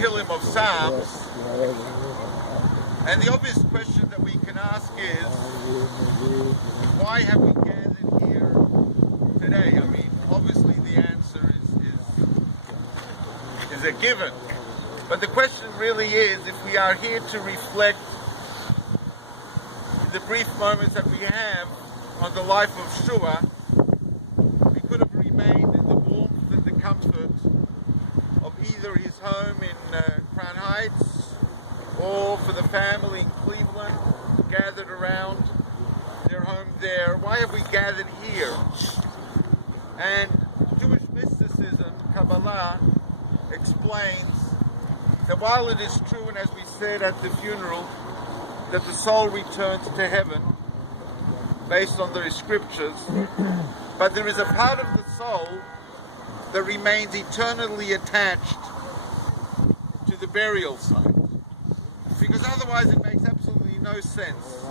Tehillim of Psalms. And the obvious question that we can ask is, why have we gathered here today? I mean, obviously the answer is a given. But the question really is, if we are here to reflect in the brief moments that we have on the life of Shua, we could have remained in the warmth and the comfort of either his home in Crown Heights, or for the family in Cleveland, gathered around their home there. Why have we gathered here? And Jewish mysticism, Kabbalah, explains that while it is true, and as we said at the funeral, that the soul returns to heaven based on the scriptures, but there is a part of the soul that remains eternally attached to the burial site. Because otherwise it makes absolutely no sense.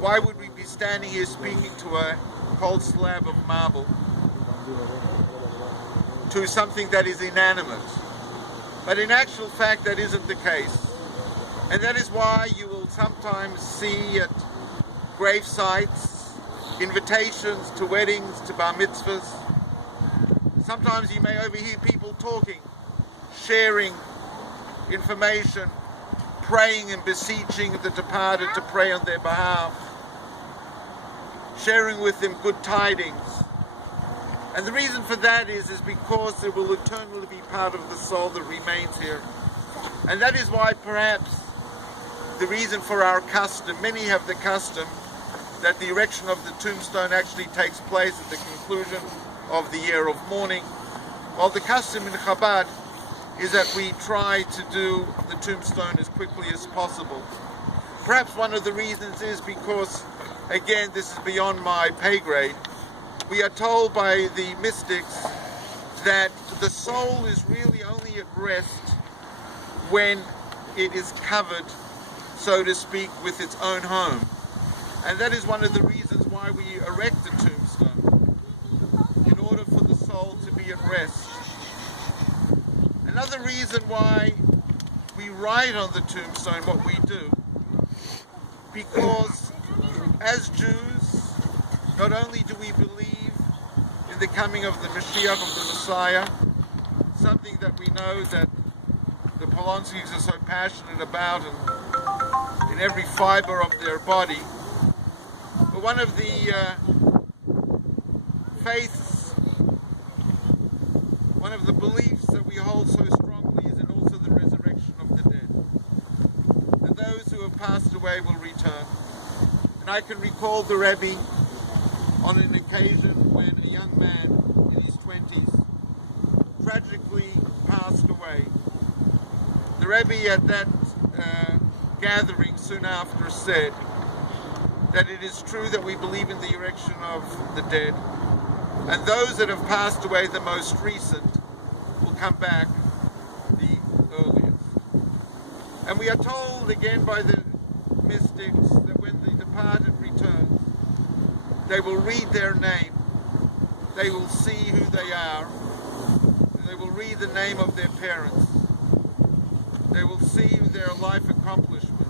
Why would we be standing here speaking to a cold slab of marble, to something that is inanimate? But in actual fact, that isn't the case. And that is why you will sometimes see at grave sites invitations to weddings, to bar mitzvahs. Sometimes you may overhear people talking, sharing information, praying and beseeching the departed to pray on their behalf, sharing with them good tidings. And the reason for that is because there will eternally be part of the soul that remains here. And that is why perhaps the reason for our custom, many have the custom that the erection of the tombstone actually takes place at the conclusion of the year of mourning. While the custom in Chabad is that we try to do the tombstone as quickly as possible. Perhaps one of the reasons is because, again, this is beyond my pay grade, we are told by the mystics that the soul is really only at rest when it is covered, so to speak, with its own home. And that is one of the reasons why we erect a tombstone, in order for the soul to be at rest. Another reason why we write on the tombstone what we do, because as Jews, not only do we believe in the coming of the Mashiach, of the Messiah, something that we know that the Polankis are so passionate about and in every fiber of their body, but one of the faiths, one of the beliefs that we hold so strongly is in also the resurrection of the dead. That those who have passed away will return. And I can recall the Rebbe on an occasion when a young man in his 20s tragically passed away. The Rebbe at that gathering soon after said that it is true that we believe in the erection of the dead, and those that have passed away, the most recent, will come back the earliest. And we are told again by the mystics that when the departed return, they will read their name, they will see who they are, and they will read the name of their parents, they will see their life accomplishments.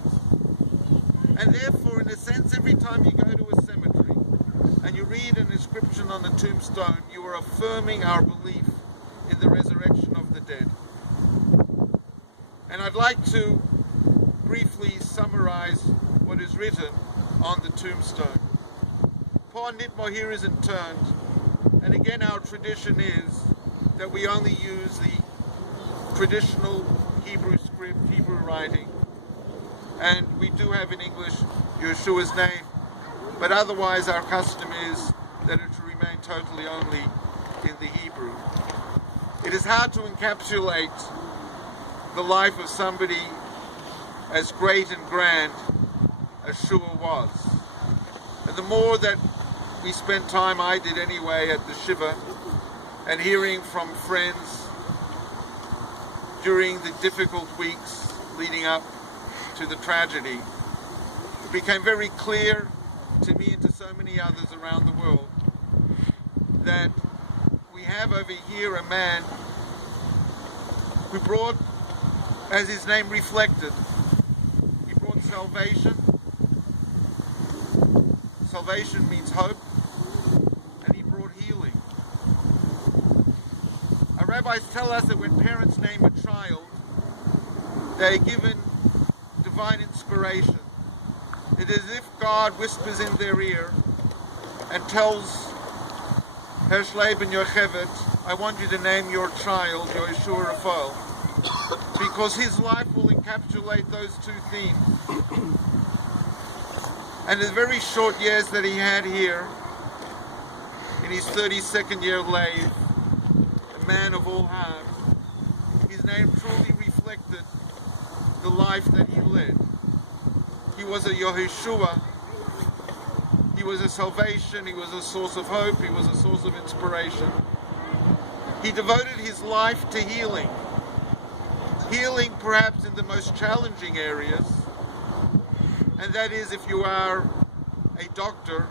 And therefore, in a sense, every time you go to a cemetery and you read an inscription on the tombstone, you are affirming our belief in the resurrection of the dead. And I'd like to briefly summarize what is written on the tombstone. Por nit mohir isn't turned, and again our tradition is that we only use the traditional Hebrew script, Hebrew writing, and we do have in English Yehoshua's name, but otherwise our custom is that it should remain totally only in the Hebrew. It is hard to encapsulate the life of somebody as great and grand as Shua was. And the more that we spent time, I did anyway, at the Shiva, and hearing from friends during the difficult weeks leading up to the tragedy, it became very clear to me and to so many others around the world that we have over here a man who brought as his name reflected. He brought salvation. Salvation means hope, and he brought healing. Our rabbis tell us that when parents name a child, they're given divine inspiration. It is as if God whispers in their ear and tells Hershleib and Yocheved, I want you to name your child Yehoshua Raphael, because his life will encapsulate those two themes. And the very short years that he had here, in his 32nd year lay, a man of all heart, his name truly reflected the life that he led. He was a Yehoshua, he was a salvation, he was a source of hope, he was a source of inspiration. He devoted his life to healing. Healing perhaps in the most challenging areas, and that is if you are a doctor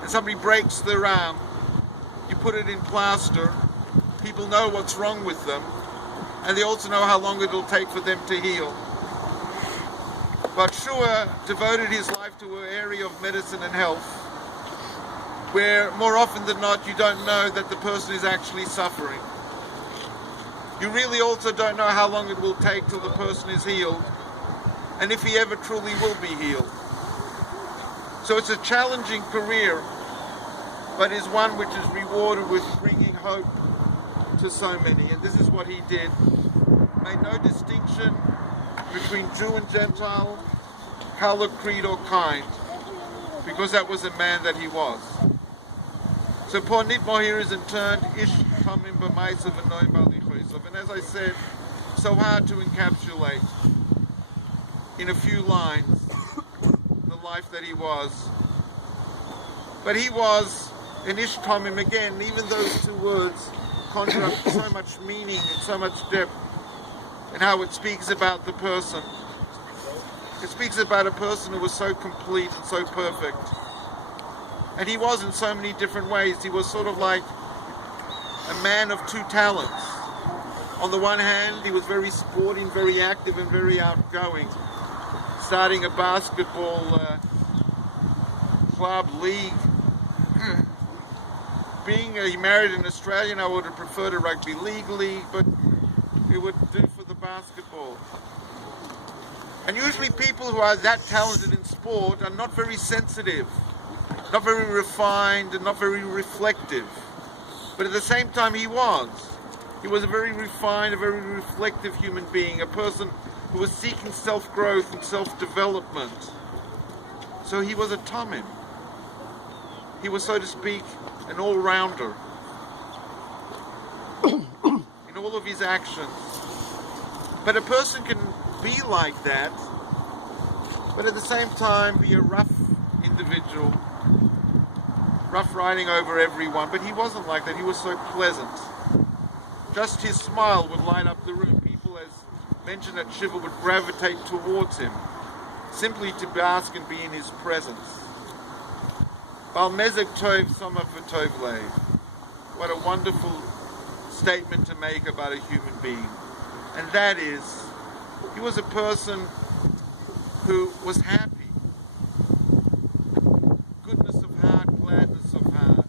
and somebody breaks their arm, you put it in plaster, people know what's wrong with them, and they also know how long it'll take for them to heal. But Shua devoted his life to an area of medicine and health where more often than not you don't know that the person is actually suffering. You really also don't know how long it will take till the person is healed, and if he ever truly will be healed. So it's a challenging career, but is one which is rewarded with bringing hope to so many. And this is what he did. Made no distinction between Jew and Gentile, color, creed or kind, because that was the man that he was. So Por Nitmo here is in turn Ish Tamim B'Maisav and Noim B'Alichosav. And as I said, so hard to encapsulate in a few lines the life that he was. But he was an Ish Tamim again. Even those two words conjure up so much meaning and so much depth in how it speaks about the person. It speaks about a person who was so complete and so perfect. And he was in so many different ways. He was sort of like a man of two talents. On the one hand, he was very sporting, very active and very outgoing. Starting a basketball club league. Being he married an Australian, I would have preferred a rugby league league, but he would do for the basketball. And usually people who are that talented in sport are not very sensitive, not very refined, and not very reflective. But at the same time he was. He was a very refined, a very reflective human being, a person who was seeking self-growth and self-development. So he was a tamim. He was, so to speak, an all-rounder in all of his actions. But a person can be like that, but at the same time be a rough individual, rough riding over everyone. But he wasn't like that. He was so pleasant. Just his smile would light up the room. People, as mentioned at Shiva, would gravitate towards him simply to bask and be in his presence. Bal mezek tov somav v'tov leiv. What a wonderful statement to make about a human being. And that is, he was a person who was happy. Goodness of heart, gladness of heart.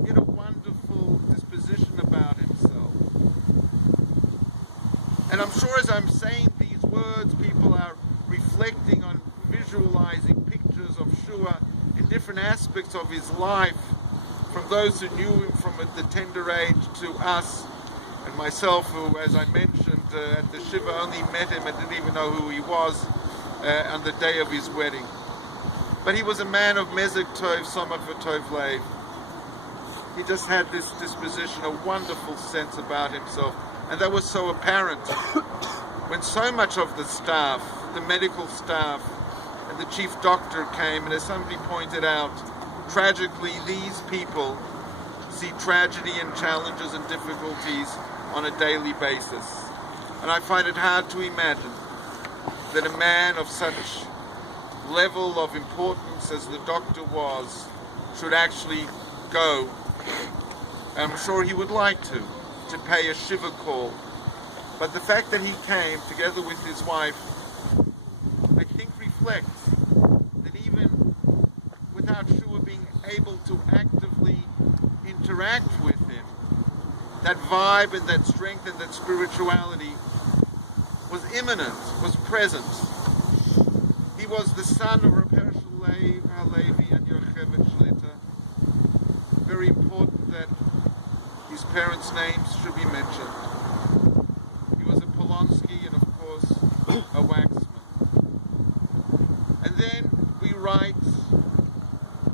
He had a wonderful disposition about himself. And I'm sure as I'm saying these words, people are reflecting on, visualizing pictures of Shua in different aspects of his life, from those who knew him from the tender age to us, and myself, who, as I mentioned, at the Shiva only met him and didn't even know who he was on the day of his wedding. But he was a man of mezek tov, somat v'tov leiv. He just had this disposition, a wonderful sense about himself, and that was so apparent when so much of the staff, the medical staff, and the chief doctor came, and as somebody pointed out, tragically these people see tragedy and challenges and difficulties on a daily basis. And I find it hard to imagine that a man of such level of importance as the doctor was should actually go. I'm sure he would like to pay a Shiva call. But the fact that he came together with his wife, I think reflects that even without Shua being able to actively interact with him, that vibe and that strength and that spirituality was imminent, was present. He was the son of Rabbi Halevi and Yocheved Shlita. Very important that his parents' names should be mentioned. He was a Polanki and of course a waxman. And then we write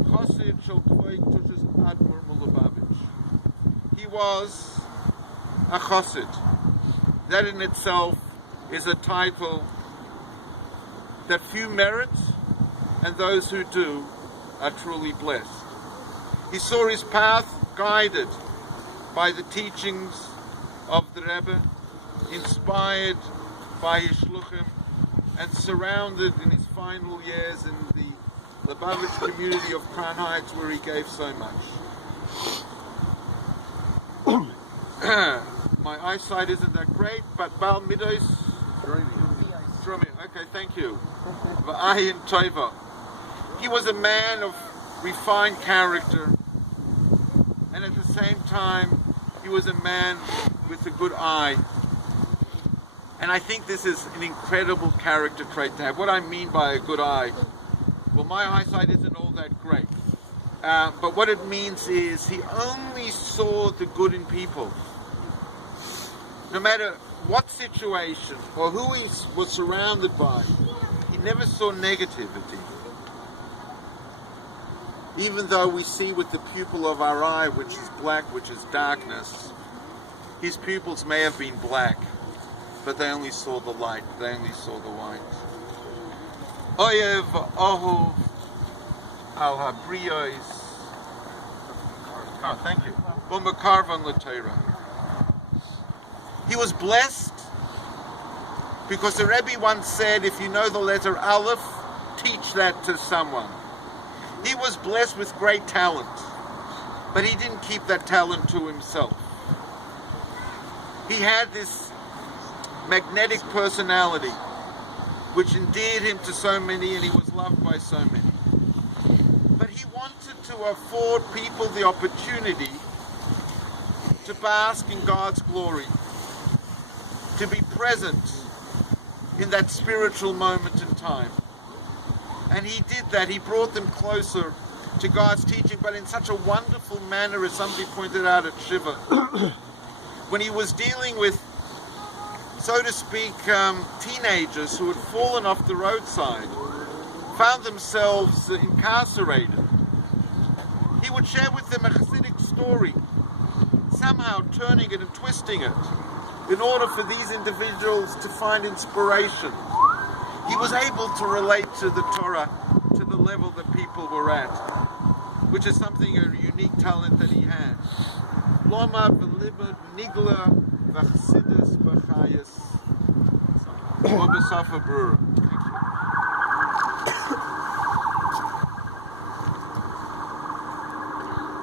Chosid Shel Kvod Tushas Admor Mulubavitch. He was a Chosid. That in itself is a title that few merit, and those who do are truly blessed. He saw his path guided by the teachings of the Rebbe, inspired by his shluchim, and surrounded in his final years in the Lubavitch community of Crown Heights, where he gave so much. My eyesight isn't that great, but Baal Midos, okay, thank you. V'ayin Tova. He was a man of refined character, and at the same time, he was a man with a good eye. And I think this is an incredible character trait to have. What I mean by a good eye, well, my eyesight isn't all that great. But what it means is he only saw the good in people. No matter what situation or who he was surrounded by, he never saw negativity. Even though we see with the pupil of our eye, which is black, which is darkness, his pupils may have been black, but they only saw the light, they only saw the white. Oyev Ohu Al Habriyos. Oh, thank you. Umakarvan L'Torah. He was blessed because the Rebbe once said, if you know the letter Aleph, teach that to someone. He was blessed with great talent, but he didn't keep that talent to himself. He had this magnetic personality which endeared him to so many, and he was loved by so many. But he wanted to afford people the opportunity to bask in God's glory, to be present in that spiritual moment in time. And he did that. He brought them closer to God's teaching, but in such a wonderful manner, as somebody pointed out at Shiva. When he was dealing with, so to speak, teenagers who had fallen off the roadside, found themselves incarcerated, he would share with them a Hasidic story, somehow turning it and twisting it, in order for these individuals to find inspiration. He was able to relate to the Torah to the level that people were at, which is something, a unique talent that he had. Loma v'limud nigla v'chassidus v'chayis v'besafa brura.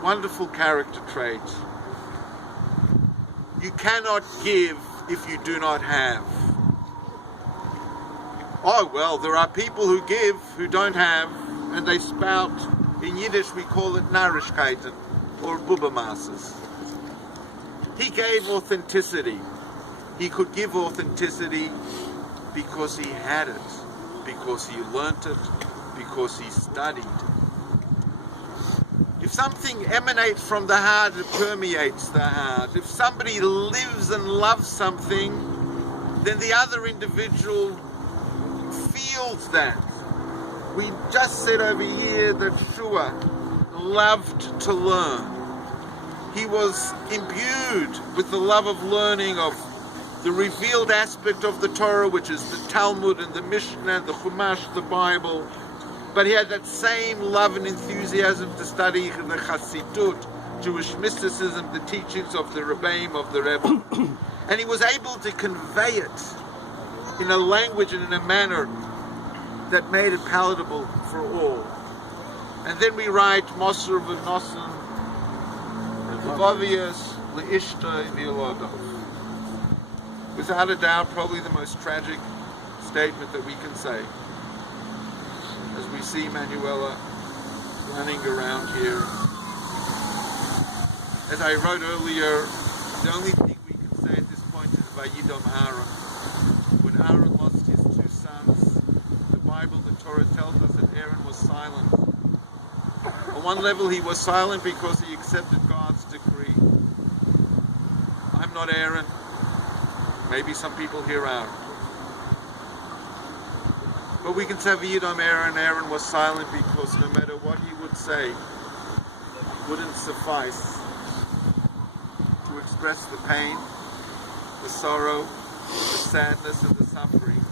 Wonderful character trait. You cannot give if you do not have. Oh, well, there are people who give who don't have, and they spout, in Yiddish we call it Narishkeiten, or Bubamasses. He gave authenticity. He could give authenticity because he had it, because he learnt it, because he studied. If something emanates from the heart, it permeates the heart. If somebody lives and loves something, then the other individual feels that. We just said over here that Shua loved to learn. He was imbued with the love of learning, of the revealed aspect of the Torah, which is the Talmud and the Mishnah, the Chumash, the Bible. But he had that same love and enthusiasm to study the Chassidut, Jewish mysticism, the teachings of the Rebbeim, of the Rebbe. And he was able to convey it in a language and in a manner that made it palatable for all. And then we write Mosor v'Nosan v'Vavias l'Ishtay v'Yolodov. Without a doubt, probably the most tragic statement that we can say. As we see Manuela running around here. As I wrote earlier, the only thing we can say at this point is Vayidom Aaron. When Aaron lost his two sons, the Bible, the Torah tells us that Aaron was silent. On one level, he was silent because he accepted God's decree. I'm not Aaron. Maybe some people here are. But we can say Vayidom Aaron. Aaron was silent because no matter what he would say, wouldn't suffice to express the pain, the sorrow, the sadness, and the suffering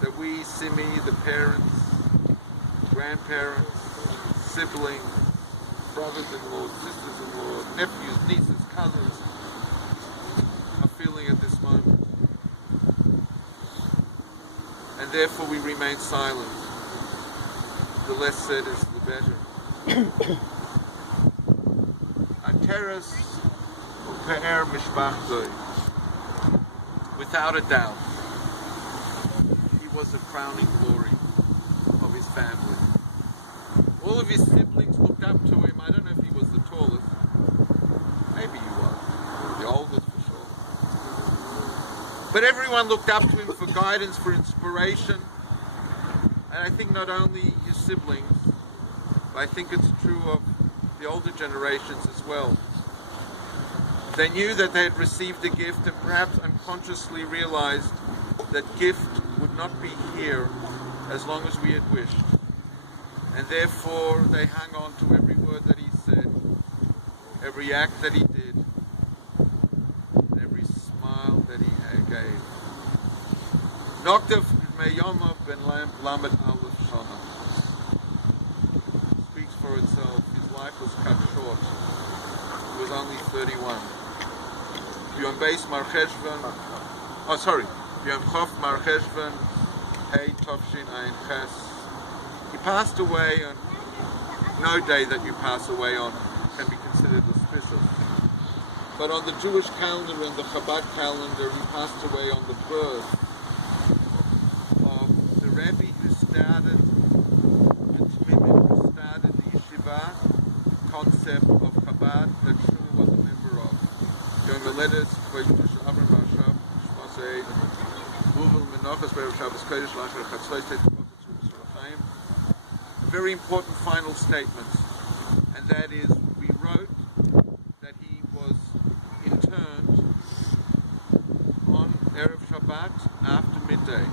that we, Simi, the parents, grandparents, siblings, brothers-in-law, sisters-in-law, nephews, nieces, cousins, are feeling at this moment. And therefore we remain silent. The less said is the better. Ateres u'pe'er mishpachtoi. Without a doubt, he was the crowning glory of his family. All of his siblings looked up to him. I don't know if he was the tallest. Maybe he was. The oldest for sure. But everyone looked up to him for guidance, for inspiration. And I think not only his siblings, but I think it's true of the older generations as well. They knew that they had received a gift and perhaps unconsciously realized that gift would not be here as long as we had wished. And therefore they hung on to every word that he said, every act that he did, every smile that he gave. Noktev Meyomov ben Lamed Aleph Shana speaks for itself. His life was cut short. He was only 31. Yom Beis Mar Cheshvan, Yom Chof Mar Cheshvan, Hey Tovshin Ayin Ches. He passed away on no day that you pass away on can be considered auspicious. But on the Jewish calendar and the Chabad calendar, he passed away on the birth of the Rebbe who started the Tmimim, who started the yeshiva concept of Chabad that Shmuel was a member of. Yom Meledes, Vayutush Avram Rashab, Shmasei, Uvel Menachas, Berev Shabbos Kodesh, Lachar Chatzlois, very important final statement, and that is we wrote that he was interned on Erev Shabbat after midday.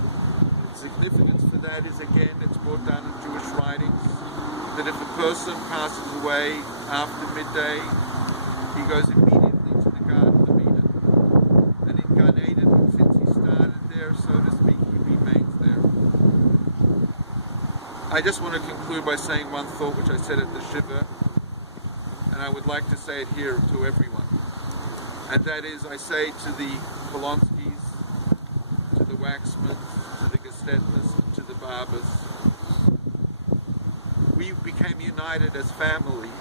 The significance for that is, again, it's brought down in Jewish writings, that if a person passes away after midday, he goes immediately to the Garden of Eden. And in Gan Eden, since he started there, so to speak, he remains there. I just want to conclude by saying one thought which I said at the Shiva, and I would like to say it here to everyone. And that is, I say to the Polankis, to the Waxmans, to the Gestetners, to the Barbers, we became united as family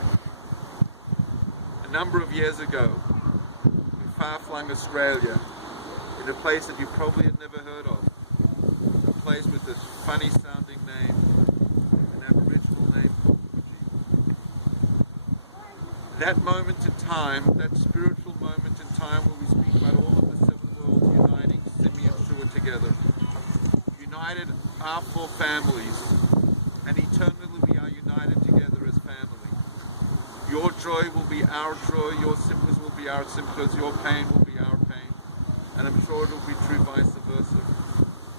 a number of years ago in far-flung Australia, in a place that you probably had never heard of, a place with this funny-sounding name, that moment in time, that spiritual moment in time where we speak about all of the seven worlds uniting Simi and Shua together, united our four families, and eternally we are united together as family. Your joy will be our joy, your simchas will be our simchas, your pain will be our pain, and I'm sure it will be true vice versa.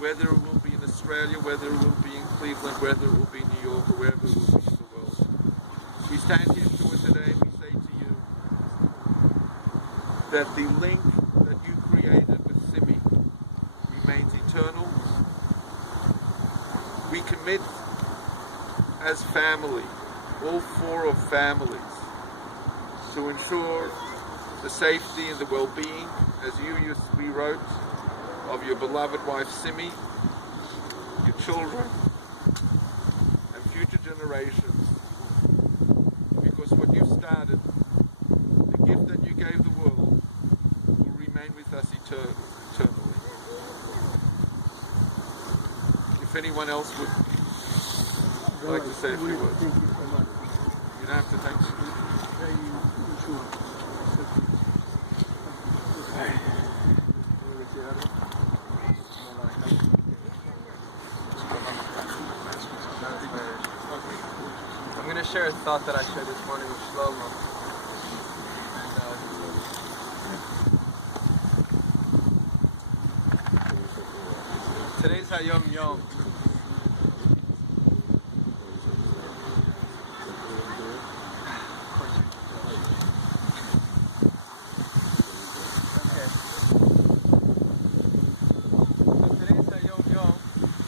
Whether it will be in Australia, whether it will be in Cleveland, whether it will be in New York, or wherever it will be in the world. We stand here today, that the link that you created with Simi remains eternal. We commit as family, all four of families, to ensure the safety and the well-being, as you wrote, of your beloved wife Simi, your children, and future generations. Because what you've started, the gift that you gave the world, will remain with us eternally. eternally. If anyone else would like to say a few words. Thank you so much. You don't have to thank me. I'm going to share a thought that I shared this morning with Shlomo. Today's Hayom Yom.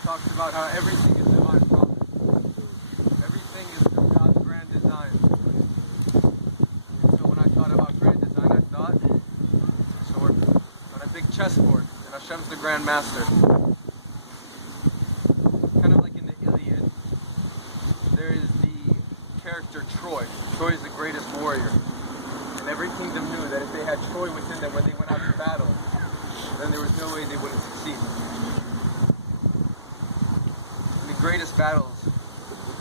Talks about how everything is divine providence. Everything is from God's grand design. So when I thought about grand design, I thought sword on a big chessboard, and Hashem's the grand master. Kind of like in the Iliad, there is the character Troy. Troy is the greatest warrior. And every kingdom knew that if they had Troy within them when they went out to battle, then there was no way they wouldn't succeed. Greatest battles,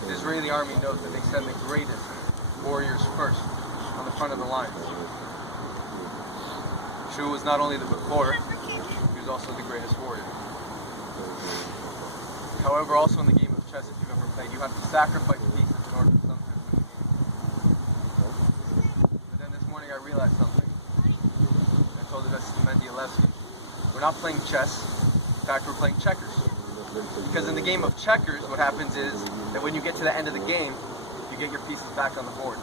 the Israeli army knows that they send the greatest warriors first on the front of the line. Yehoshua was not only the Bekor, he was also the greatest warrior. However, also in the game of chess, if you've ever played, you have to sacrifice pieces in order to sometimes win the game. But then this morning I realized something. I told it to Mendy Alevsky. We're not playing chess, in fact we're playing checkers. Because in the game of checkers, what happens is that when you get to the end of the game, you get your pieces back on the board.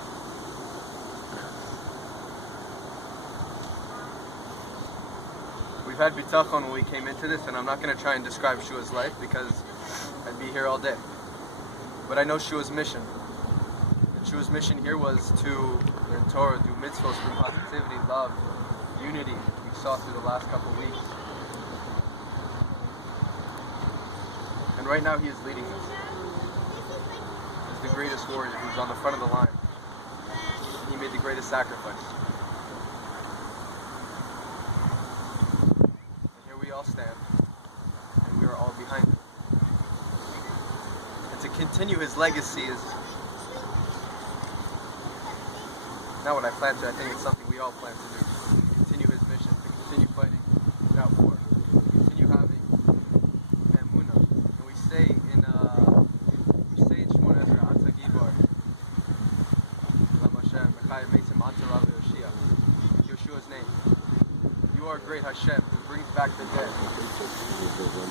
We've had bitachon when we came into this, and I'm not going to try and describe Shua's life because I'd be here all day. But I know Shua's mission. And Shua's mission here was to learn Torah, do mitzvahs, bring positivity, love, unity. We saw through the last couple of weeks. And right now he is leading us. He's the greatest warrior who's on the front of the line. And he made the greatest sacrifice. And here we all stand. And we are all behind him. And to continue his legacy is not what I plan to. I think it's something we all plan to do. To continue his mission, to continue fighting without war. To continue having Yehoshua's name. You are great, Hashem, who brings back the dead.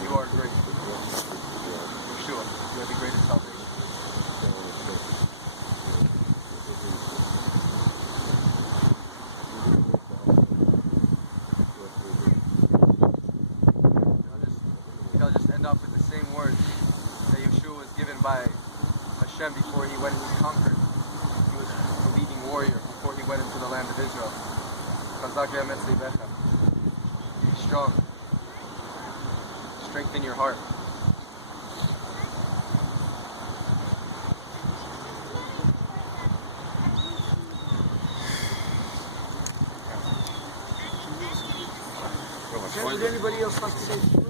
You are great. Yehoshua, you are the greatest salvation. I'll just end off with the same words that Yehoshua was given by Hashem before he went and conquered. He was the leading warrior before he went into the land of Israel. Be strong. Strengthen your heart. Would anybody else like to say?